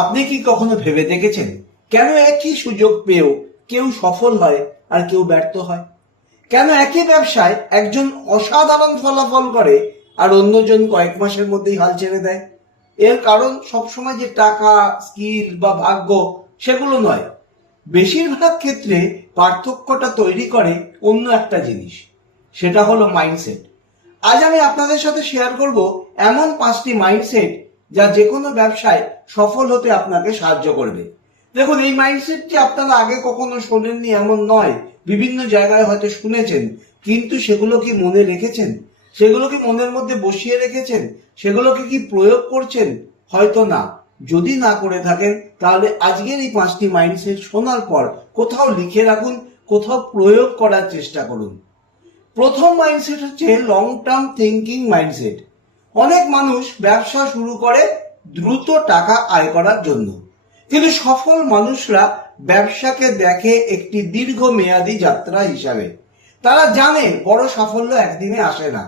আপনি কি কখনো ভেবে দেখেছেন কেন একই সুযোগ পেয়েও কেউ সফল হয় আর কেউ ব্যর্থ হয়? কেন একই ব্যবসায় একজন অসাধারণ ফলাফল করে আর অন্যজন কয়েক মাসের মধ্যেই হাল ছেড়ে দেয়? এর কারণ সবসময় যে টাকা, স্কিল বা ভাগ্য সেগুলো নয়। বেশিরভাগ ক্ষেত্রে পার্থক্যটা তৈরি করে অন্য একটা জিনিস, সেটা হলো মাইন্ডসেট। আজ আমি আপনাদের সাথে শেয়ার করব এমন 5টি মাইন্ডসেট যা যে কোনো ব্যবসায় সফল হতে আপনাকে সাহায্য করবে। দেখুন, এই মাইন্ডসেটটি আপনারা আগে কখনো শোনেননি এমন নয়, বিভিন্ন জায়গায় হয়তো শুনেছেন, কিন্তু সেগুলো কি মনে রেখেছেন? সেগুলো কি মনের মধ্যে বসিয়ে রেখেছেন? সেগুলোকে কি প্রয়োগ করছেন? হয়তো না। যদি না করে থাকেন তাহলে আজকের এই 5টি মাইন্ডসেট শোনার পর কোথাও লিখে রাখুন, কোথাও প্রয়োগ করার চেষ্টা করুন। প্রথম মাইন্ডসেট হচ্ছে লং টার্ম থিঙ্কিং মাইন্ডসেট। অনেক মানুষ ব্যবসা শুরু করে দ্রুত টাকা আয় করার জন্য, কিন্তু সফল মানুষরা ব্যবসাকে দেখে একটি দীর্ঘমেয়াদী যাত্রা হিসাবে। তারা জানে বড় সাফল্য একদিনে আসে না।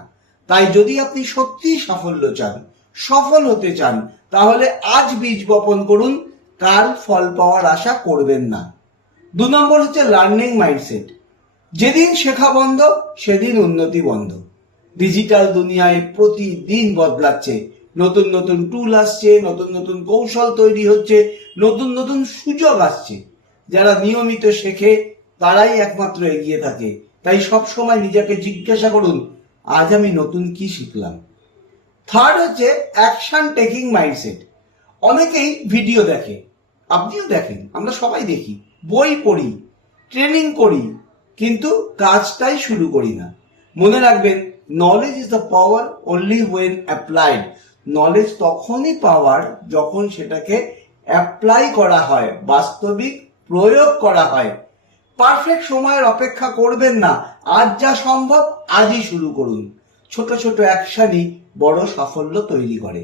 তাই যদি আপনি সত্যি সাফল্য চান, সফল হতে চান, তাহলে আজ বীজ বপন করুন, কাল ফল পাওয়ার আশা করবেন না। 2 নম্বর হচ্ছে লার্নিং মাইন্ডসেট। যেদিন শেখা বন্ধ সেদিন উন্নতি বন্ধ। ডিজিটাল দুনিয়ায় প্রতিদিন বদলাচ্ছে, নতুন নতুন টুল আসছে, নতুন নতুন কৌশল তৈরি হচ্ছে, নতুন নতুন সুযোগ আসছে। যারা নিয়মিত শেখে তারাই একমাত্র এগিয়ে থাকে। তাই সব সময় নিজেকে জিজ্ঞাসা করুন, আজ আমি নতুন কি শিখলাম। থার্ড হচ্ছে অ্যাকশন টেকিং মাইন্ডসেট। অনেকেই ভিডিও দেখে, আপনিও দেখেন, আমরা সবাই দেখি, বই পড়ি, ট্রেনিং করি, কিন্তু কাজটাই শুরু করি না। মনে রাখবেন, knowledge is the power only when applied. Knowledge তখনই পাওয়ার যখন সেটাকে অ্যাপ্লাই করা হয়, বাস্তবিক প্রয়োগ করা হয়। পারফেক্ট সময়ের অপেক্ষা করবেন না, আজ যা সম্ভব আজই শুরু করুন। ছোট ছোট অ্যাকশনই বড় সাফল্য তৈরি করে।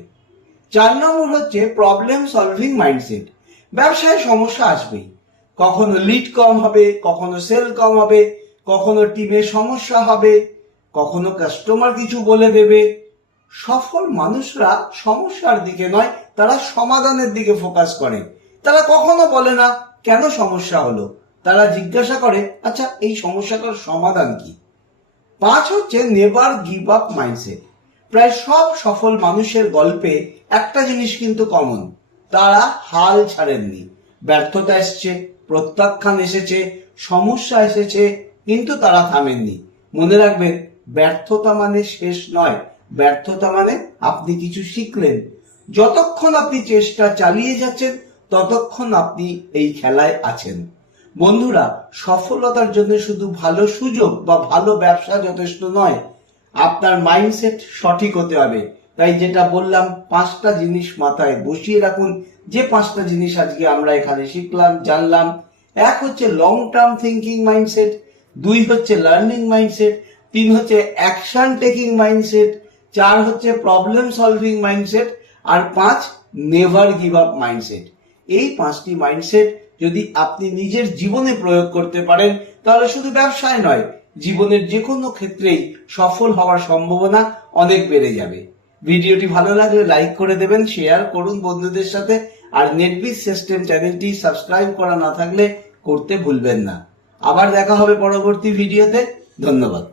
4 নম্বর হচ্ছে প্রবলেম সলভিং মাইন্ডসেট। ব্যবসায় সমস্যা আসবেই। কখনো লিড কম হবে, কখনো সেল কম হবে, কখনো টিমে সমস্যা হবে, কখনো কাস্টমার কিছু বলে দেবে। সফল মানুষরা সমস্যার দিকে নয়, তারা সমাধানের দিকে ফোকাস করে। তারা কখনো বলে না কেন সমস্যা হলো, তারা জিজ্ঞাসা করে আচ্ছা এই সমস্যাটার সমাধান কি। 5 হচ্ছে নেভার গিভ আপ মাইন্ডসেট। প্রায় সব সফল মানুষের গল্পে একটা জিনিস কিন্তু কমন, তারা হাল ছাড়েননি। ব্যর্থতা এসেছে, প্রত্যাখ্যান এসেছে, সমস্যা এসেছে, কিন্তু তারা থামেননি। মনে রাখবেন, ব্যর্থতা মানে শেষ নয়, ব্যর্থতা মানে আপনি কিছু শিখলেন। যতক্ষণ আপনি চেষ্টা চালিয়ে যাচ্ছেন ততক্ষণ আপনি এই খেলায় আছেন। বন্ধুরা, সফলতার জন্য শুধু ভালো সুযোগ বা ভালো ব্যবসা যথেষ্ট নয়, আপনার মাইন্ডসেট সঠিক হতে হবে। তাই যেটা বললাম, 5টা জিনিস মাথায় বসিয়ে রাখুন। যে 5টা জিনিস আজকে আমরা এখানে শিখলাম, জানলাম। 1 হচ্ছে লং টার্ম থিঙ্কিং মাইন্ডসেট, 2 হচ্ছে লার্নিং মাইন্ডসেট, 3 হচ্ছে অ্যাকশন টেকিং মাইন্ডসেট, 4 হচ্ছে প্রবলেম সলভিং মাইন্ডসেট, আর 5 নেভার গিভ আপ মাইন্ডসেট। এই 5টি মাইন্ডসেট যদি আপনি নিজের জীবনে প্রয়োগ করতে পারেন, তাহলে শুধু ব্যবসায় নয়, জীবনের যে কোনো ক্ষেত্রেই সফল হওয়ার সম্ভাবনা অনেক বেড়ে যাবে। ভিডিওটি ভালো লাগলে লাইক করে দেবেন, শেয়ার করুন বন্ধুদের সাথে, আর নেটবিজ সিস্টেম চ্যানেলটি সাবস্ক্রাইব করা না থাকলে করতে ভুলবেন না। আবার দেখা হবে পরবর্তী ভিডিওতে। ধন্যবাদ।